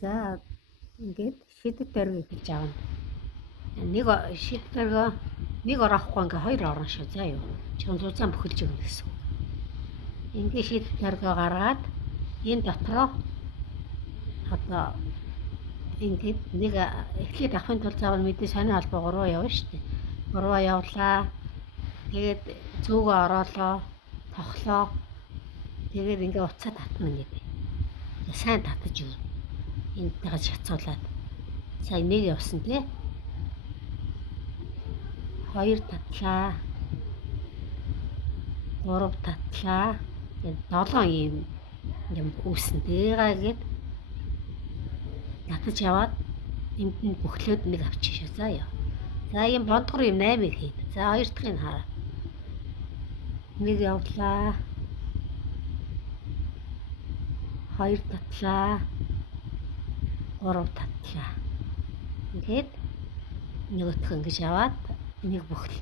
За ингээд шидэт дөрөв гэж аавна. Нэг шидэт дөрөв нэг орохгүй ингээ хоёр орно шүү. За юу. Чихэн зузаан бүхэлж өгнө гэсэн. Ингээ шидэт дөрөв гаргаад энэ дотроо одоо ингээд нэг эхлээд авахын тулд заавал мэдээ сони холбоо 3 явна шүү дээ. 3 явлаа. Тэгээд зөөгөө ороолоо, тоглоо. Тэгээд ингээ уцаа татна гэдэг. Сайн татаж юу. Энтэйгээ шатцуулаад. Сая нэг явсан тий. 2 татлаа. 3 татлаа. Тэгээд 7 юм үүсэн. Тэгээгээд татаж яваад энд нь бөхлөөд нэг авчихшаа. За яа. За ийм бондгор юм 8-ыг хийн. За 2 дахьыг хараа. Нэг явлаа. 2 татлаа. 3 татлаа. Ингээд нөгөөх нь ингэж яваад нэг бөхл.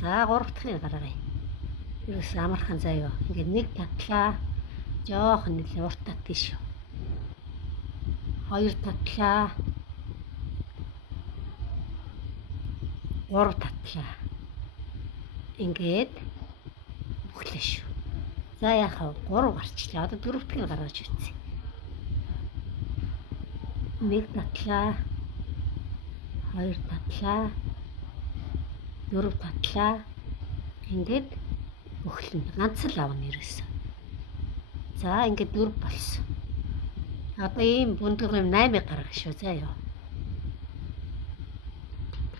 За 3 дахьыг гаргая. Юус амархан заяа. Ингээд нэг татлаа. Жоох нэг урт татгий шүү. 2 татлаа. 3 татлаа. Ингээд бүхлээ шүү. За яхаа 3 гарчлаа. Одоо 4 дахьыг гаргаж үзье. 1 татлаа. 2 татлаа. 4 татлаа. Ингээд бүхлэн ганц л авна ерөөсөө. За ингээд 4 болсон. Одоо ийм бүндгэр юм 8-ыг гаргах шүү. За яа.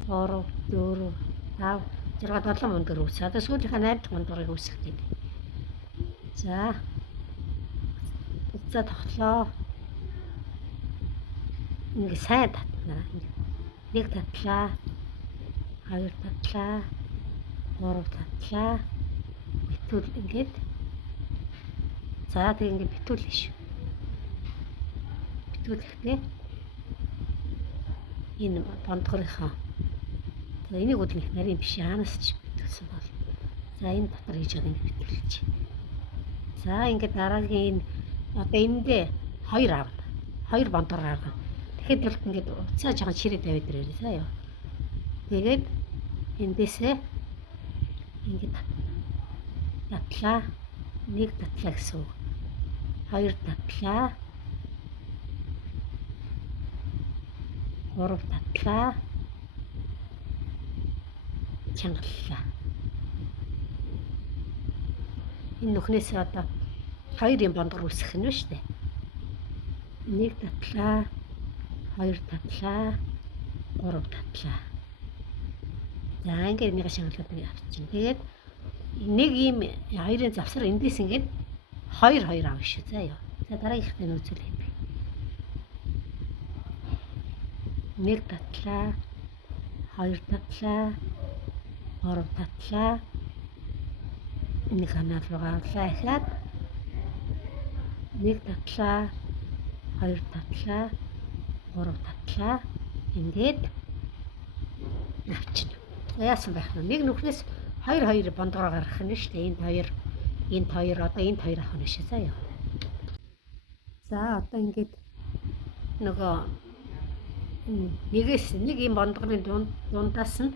3 4 5 6 7 бүндгэр үүсэ. Одоо сүүлийнхээ 8 дахь бүндгэрийг үүсгэх гэдэг. За. Уцаа тоглоо. Ингээ сайн татна. 1 татлаа. 2 татлаа. 3 татлаа. Битүүл ингээд. За тэг ингээд битүүлнэ шүү. Битүүлэхдээ энэ бондгорынхаа. За энийг үднэх нарийн биш яанаас ч битүүлсэн бол. За энэ дотор хийж байгаа ингээд битүүлж. За ингээд дараагийн энэ одоо эндээ 2 аавна. 2 бондгор гаргана. Тэгэхэд бол ингээд уцаа жахан ширээ тавиад ирээ. За яа. Тэгээд эндээсээ ингээд татлаа. 1 татлаа гэсэн үг. 2 татлаа. 3 татлаа. Чангаллаа. Энэ нүхнээс одоо 2 юм бондгор үүсгэх нь шүү дээ. 1 татлаа. 2 татлаа. 3 татлаа. За ингээд нэг шангалаад нэг авчихна. Тэгээд нэг ийм 2-ын завсар эндээс ингээд 2 авах шүү. За яа. За дараагийнхтай нь үзүүлээ. 1 татлаа. 2 татлаа. 3 татлаа. Нэг ханаа руугаа ахаад 1 татлаа. 2 татлаа. 3 татлаа. Ингээд авчихна. Яасан байх вэ? Нэг нүхнээс 2 бондгороо гаргах нь шүү дээ. Энд 2 одоо энд 2 авах нь шүү. За яа. За одоо ингээд нөгөө нэгээс нэг юм бондгорын дундаас нь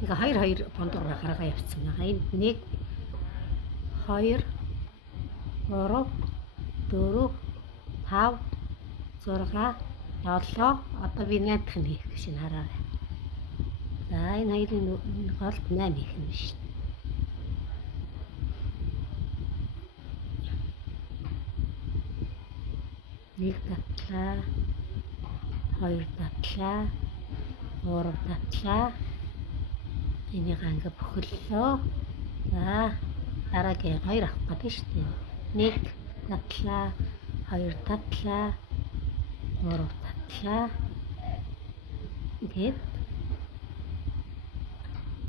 нэг 2 бондгор гаргаа явцсан байгаа. Энд 1 2 3 4 5 6 7 одоо би 8 дахь нь хийх гэж хараарай. За энэ хоёрын голд 8 хийх юм шүү. Нэг татлаа. 2 татлаа. 3 татлаа. Энийг ингээ бүхэллөө. За дараагийн 2 авах гэдэг шүү дээ. 1 татлаа. 2 татлаа. 3 татлаа. Ингээд.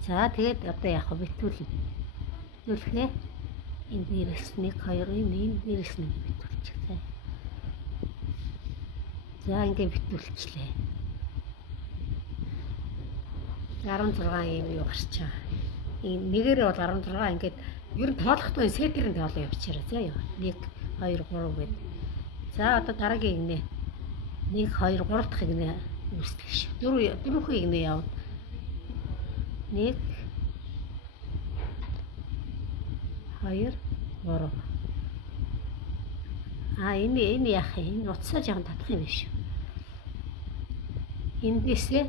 За тэгээд одоо яг битүүлнэ. Битүүлэхээ энэ дээрээс 1 2 энэ дээрээс нэг битүүлчих. За ингээд битүүлчихлээ. 16 юм юу гарчаа. Энэ нэгээрээ бол 16 ингээд ер нь тоолохдоо сетэрийн тоолоо явуулчихараа. За яа. 1 2 3 гээд. За одоо дараагийн игнэ. 1 2 3 дахь игнэ үүсгэх шүү. Дөрвөн игнэ явна. 1 2 3. Энэ яах юм? Энэ утсаа жоохон татах юм биш үү? Эндээсээ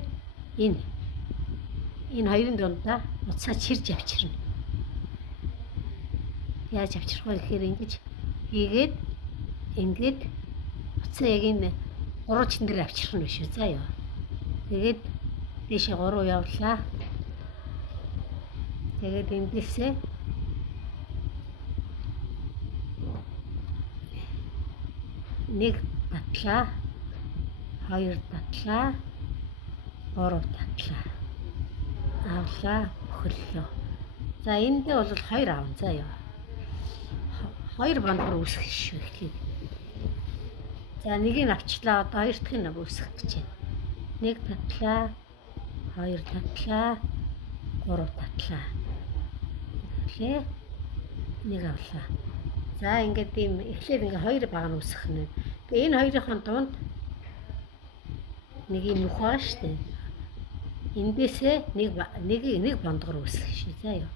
энэ хоёрын дундаа утсаа чирж авчирна. Яаж авчрах вэ гэхээр ингэж хийгээд ингээд утсаа яг энэ 3 чин дээр авчрах нь биш үү? За яа. Тэгээд дэшээ 3 явуулаа. Тэгээд эндээсээ нэг татлаа, 2 татлаа, 3 татлаа авлаа, бөхөллөө. За эндээ бол 2 аавна. За яа. 2 бандгаар үүсгэх шүү эхлээд. За нэгийг авчлаа. Одоо 2 дахь нэг үүсгэх гэж байна. 1 татлаа, 2 татлаа, 3 татлаа. Эхлээ нэг авлаа. За ингээд ийм эхлээд ингээ 2 баг нь үүсгэх нь. Тэгээ энэ хоёрын дунд нэг юм нөх байгаа шүү дээ. Эндээсээ нэг бандгаар үүсгэх шүү. За яа.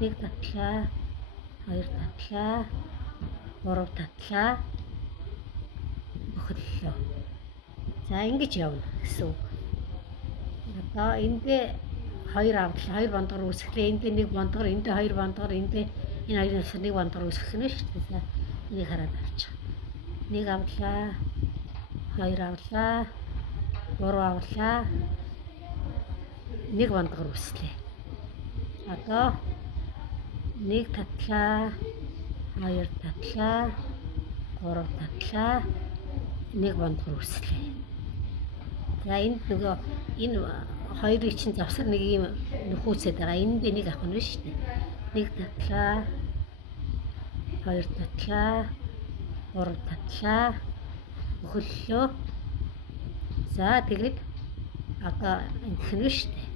1 татлаа, 2 татлаа, 3 татлаа, бөхөллөө. За ингэж явна гэсэн үг. Одоо эндээ 2 авлаа, 2 бандгаар үүсгэлээ. Эндээ 1 бандгаар, эндээ 2 бандгаар, эндээ энэ хоёрын усаар 1 бандгаар үүсгэх нь шүү дээ. За энийг хараад авчих. 1 авлаа, 2 авлаа, 3 авлаа, 1 бандгаар үүслээ. Одоо 1 татлаа, 2 татлаа, 3 татлаа, 1 бандгаар үүслээ. За энд нөгөө энэ хоёрын чинь завсар нэг юм нөхөөцөд байгаа. Энд би нэг авах нь шүү дээ. 1 татлаа, 2 татлаа, 3 татлаа, бөхөллөө. За тэгээд одоо ингэх нь шүү дээ.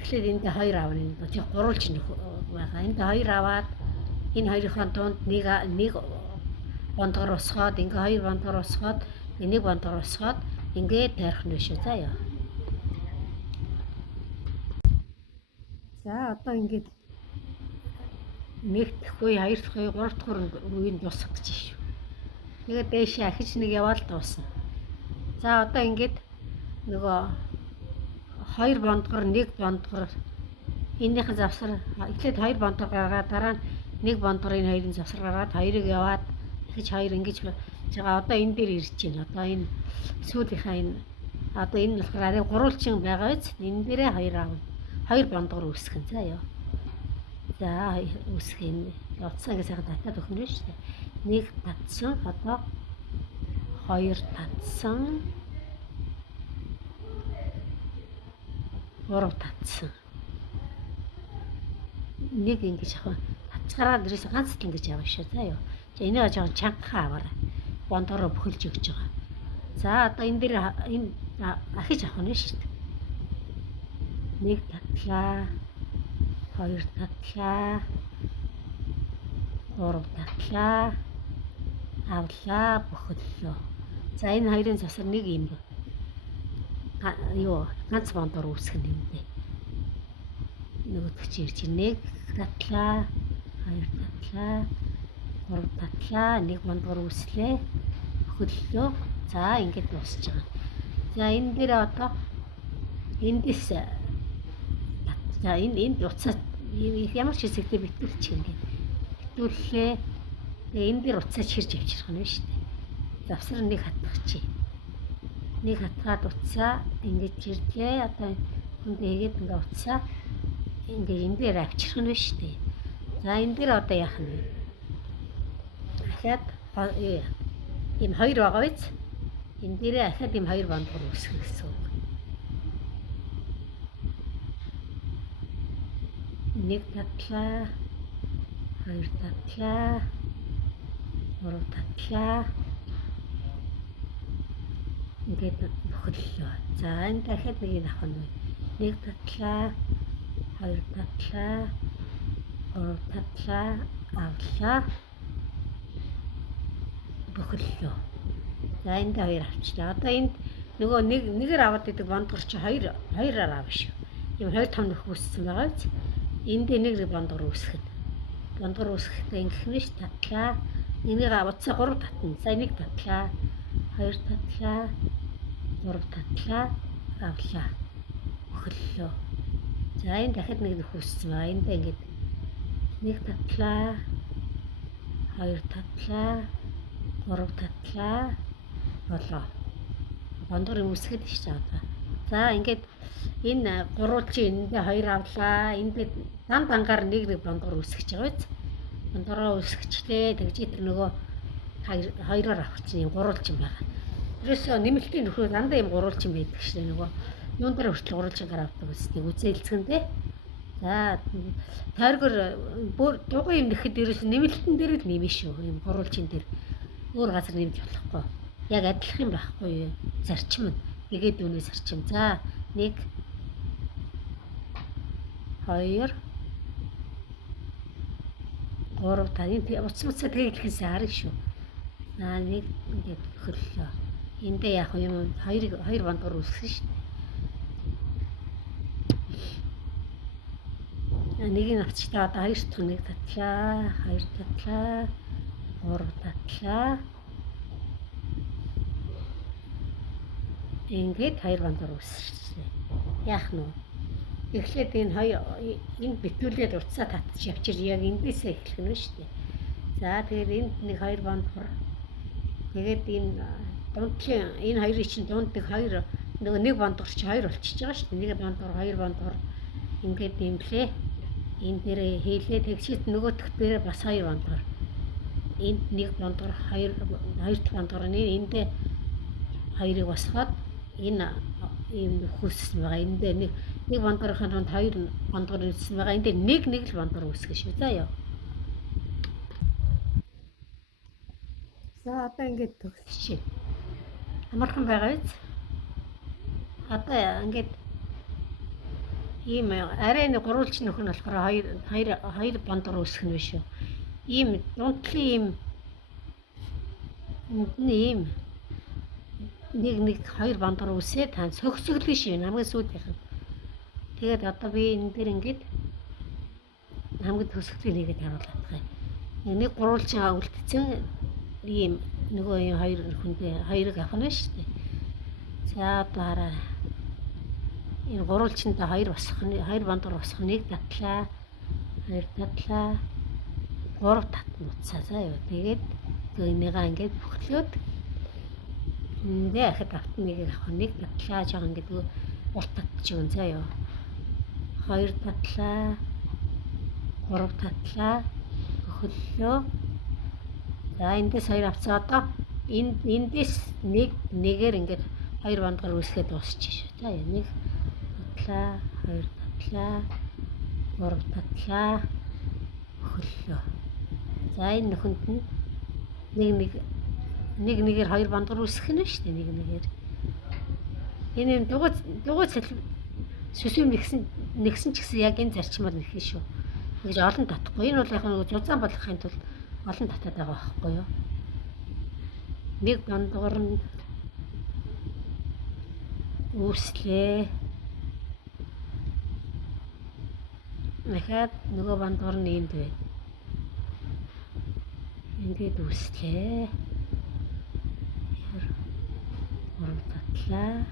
Эхлээд энд 2 авна. Энд тийм гурвалж байгаа. Энд 2 аваад энэ хоёрын дунд нэг бандгаар усгаад, ингээ 2 бандгаар усгаад, 1 бандгаар усгаад ингээд таарах нь шүү. За яа. За одоо ингээд 1 дахь үе, 2 дахь үе, 3 дахь үеийн дуусах гэж шүү. Тэгээд дээшээ ахиж нэг яваал дуусна. За одоо ингээд нөгөө 2 бандгаар, 1 бандгаар энийхэн завсар эхлээд 2 бандгаар гаргаад дараа нь 1 бандгаар энэ хоёрын завсар гаргаад 2-ыг яваад ахиж 2 ингэж байгаа. Одоо энэ дээр ирж байна. Одоо энэ сүүлийнхаа энэ одоо энэ болохоор арай гурвалжин байгаа биз? Энэ дээрээ 2 аав. 2 бандгаар үүсгэн. За яа. За үүсгэн. Утсаа гэж сайхан татаад өгнө шүү дээ. 1 татсан. Одоо 2 татсан. 3 татсан. Нэг ингэж авах. Татцгараад дээрээс ганц л ингэж яваа шүү. За яа. За энийг жоохон чангахан аваарай. Бондороо бөхөлж өгч байгаа. За одоо энэ дээр энэ ахиж авах нь шүү дээ. 1 татлаа, 2 татлаа, 3 татлаа, авлаа, бөхөллөө. За энэ хоёрын завсар нэг юм бэ. Ганц бондор үүсгэх юм дээ. Нөгөөдгч ирж 1 татлаа, 2 татлаа, 3 татлаа, 1 бондор үүслээ. Бөхөллөө. За ингэж дуусч байгаа. За энэ дээр одоо эндээс за энд уцаа ямар ч хэсэгтээ битүүлчих ингээд. Битүүллээ. Тэгээ энэ дээр уцаа чирж авчрах нь шүү дээ. Завсар нэг хатгах чи. Нэг хатгаад уцаа ингэж чирлээ. Одоо хүндээ хийгээд ингээ уцаа ингээ энэ дээр авчрах нь шүү дээ. За энэ дээр одоо яах нь вэ? Дахиад ийм 2 байгаа биз? Энэ дээрээ ахаад ийм 2 бандгаар үүсгэх гэсэн үг. 1 татлаа, 2 татлаа, 3 татлаа. Ингээд бөхөллөө. За энэ дахиад нэг нь авах нь. 1 татлаа, 2 татлаа, 3 татлаа, авлаа. бохоллоо. За энд хоёр авчлаа. Одоо энд нөгөө нэгээр аваад идэг бондгор чи хоёроор аав шүү. Ийм хоёр том нөх үүссэн байгаа биз. Энд нэг бондгор үүсгэх. Бондгор үүсгэхдээ ингэх нь ш татлаа. Энийг авцаа 3 татна. За энийг татлаа. 2 татлаа. 3 татлаа. Авлаа. Бохоллоо. За энэ дахиад нэг нөх үүссэн байгаа. Энд ингээд нэг татлаа. 2 татлаа. 3 татлаа. Болоо. Бондгор үүсгэхэд ш чагаа. За ингээд энэ гурвал чи эндээ 2 авлаа. Энд дангаар нэг бондгор үүсгэж байгаа биз. Бондгороо үүсгэжлээ. Тэгж тэр нөгөө хоёроор авах чинь гурвал ч юм байгаа. Тэрээс нэмэлтийн нөхөр дандаа юм гурвал ч юм байдаг шээ нөгөө юун дээр хүртэл гурвал чигээр авдаг үстэй үзээлцгэндээ. За тойргор бүр дугуй юм нэхэд ерөөс нэмэлтэн дээр л нэмэн шүү. Юм гурвал чин дээр өөр газар нэмж болохгүй. Яг адилах юм байхгүй юу? Зарчим нь. Тэгээд үнэ зарчим. За 1 2 3 таны уцмцаа тэгэлхээс харна шүү. За нэг ингээд хөллөө. Эндээ яг юм хоёр бондгор үүсгэн шүү. Нэг нь авчтаа одоо 2 дахь нэг татлаа, 2 татлаа, 3 татлаа. Ингээд 2 бондгор үүсчихлээ. Яах нь вэ? Эхлээд энэ битүүлээд уцаа татчих явчих яг эндээсээ эхлэх нь шүү дээ. За тэгээд энд нэг 2 бондгор. Тэгээд энэ дундын энэ хоёрын чинь дунд нэг 2 нөгөө нэг бондгор чи 2 болчихж байгаа шүү дээ. Нэг бондгор 2 бондгор ингээд нэмлээ. Энэ дээрээ хийлээ тэгчихэд нөгөөх дээрээ бас 2 бондгор. Энд нэг бондгор 2 дахь бондгор эндээ 2-ыг босгоод энэ ийм хүссэн байгаа. Эндээ нэг бондгорын донд 2 бондгор үүссэн байгаа. Эндээ нэг л бондгор үүсгэж шүү. За яа. За одоо ингээд төгсчихье. Амархан байгаа биз? Одоо ингээд ийм арай нэг гурвалж нөхөр нь болохоор 2 бондгор үүсгэх нь биш үү? Ийм дундлын ийм нэг 2 бондгор үүсээ та цогцоглоо шүү. Хамгийн сүүлийнх нь. Тэгээд одоо би энэ дээр ингээд хамгийн төсөлтийг нэгээд харуулах гэх юм. Нэг гурвалжаа үлдсэн ийм нөгөө юм 2 хүндээ 2-ыг авах нь шүү дээ. За одоо хараа. Энэ гурвалжиндаа 2 босгох нь 2 бондгор босгох 1 татлаа, 2 татлаа, 3 татна уцаа заа юу. Тэгээд энийгээ ингээд бүхлөөд эндээ ахад автны нэгийг авах 1 татлаа жоо ингээд урт татчих юм заа юу. 2 татлаа, 3 татлаа хөллөө. За эндээс 2 авцаа одоо эндээс нэгээр ингээд 2 бондгор үүсгээд дуусчих шүү. За 1 татлаа, 2 татлаа, 3 татлаа хөллөө. За энэ нөхөнд нь нэгээр 2 бондгор үүсгэх нь шүү дээ. Нэгээр. Энэ дугуй сүсэм нэгсэн ч гэсэн яг энэ зарчмаар нэхэ шүү. Ингэж олон татахгүй. Энэ бол яг нэг зузаан болгохын тулд олон татаад байгаа байхгүй юу? Нэг бондгор нь үүслээ. Дахиад нөгөө бондгор нь энд бай. Ингээд үүслээ. 3 татлаа.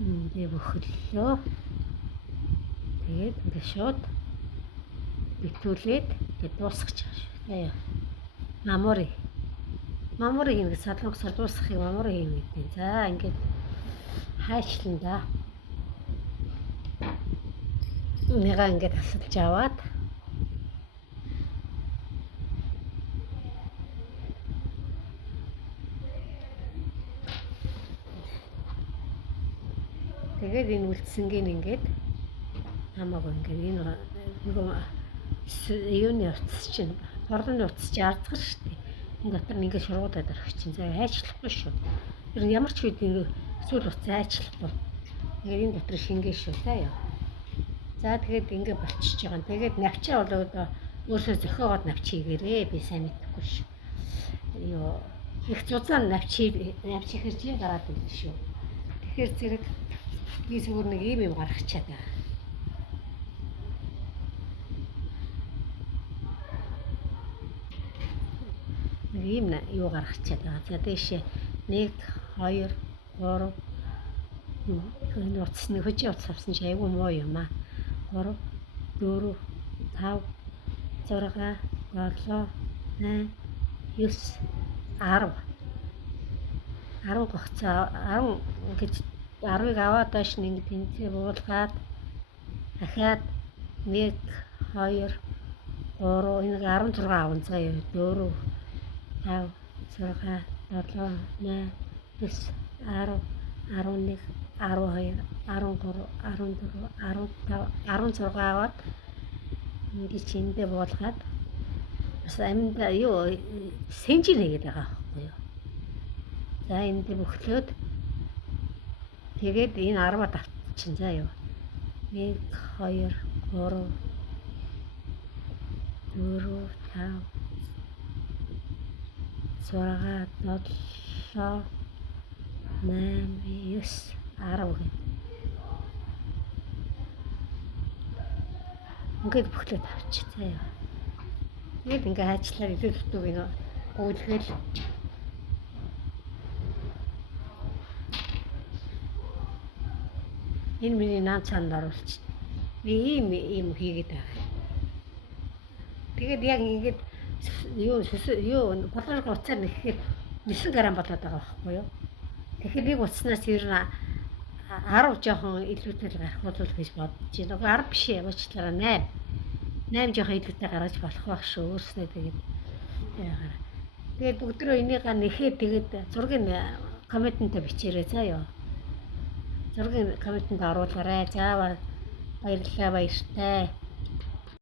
Эндээ бохоллоо. Тэгээд ингээд шууд битүүлээд тэгээд дуусгах шүү. Яа. Мамурыг ингээд садлангсаар дуусгахыг мамурыг хийнэ гэдэг. За ингээд хайчлан да. Нэга ингээд асалж аваад тэгээд энэ үлдсэнгийн ингээд хамаагүй ингээд энэ нөгөө юуны утас чинь борлооны утас чинь ардгар шүү дээ. Энэ дотор нь ингээд шургуудаад орох чинь заа хайчлахгүй шүү. Тэр ямар ч үед сүүл утас хайчлахгүй. Тэгээд энэ дотор шингээ шүү заа яа. За тэгээд ингэ болчихж байгаа. Тэгээд навчаа бол одоо өөрсдөө зохиогоод навч хийгээрээ би сайн мэдэхгүй ш. Юу их зузаан навч ихэрч гараад ирдэ шүү. Тэгэхээр зэрэг би зүгээр нэг юм гаргачаад байгаа. Нэг юм юу гаргачаад байгаа. За дэшээ 1 2 3 энэ утасны хөжийн утас авсан чи айгүй муу юм аа. 3 4 5 6 7 8 9 10 гогцоо 10 гэж 10-ыг аваад доош нь ингэ тэнцээ буулгаад дахиад 1 2 3 энэ 16 аван заяа 4 5 6 7 8 9 10 11 12 13 14 15 16 аваад ингэ чиндээ буулгаад бас амьд юу сэнжин хийгээд байгаа байхгүй юу. За энэ дэ бөхлөөд тэгээд энэ 10-аад авчихсан заа юу. 1 2 3 4 5 6 7 8 9 10 гэх. Ингээд бөхлөөд авчих заа юу. Тэгээд ингээ хайчлаар илүү дутууг энэ гүйлгээл энэ миний наад цаанд оруулчих. Би ийм хийгээд байгаа. Тэгээд яг ингээд юу болгож уцаар нэхэхэд 9 грамм болоод байгаа байхгүй юу. Тэгэхээр нэг уцснаас ер нь 10 жоохон илүүтэй гарах болов гэж бодож байна. Уг 10 биш яваачлаараа 8 жоохон илүүтэй гаргаж болох байх шүү. Өөрснөө тэгээд бүгдрөө энийг нэхээ тэгээд зургийг комментанд бичээрэй заа ёо. Зургийг комментанд оруулаарай. Заавал баярлалаа баяртай.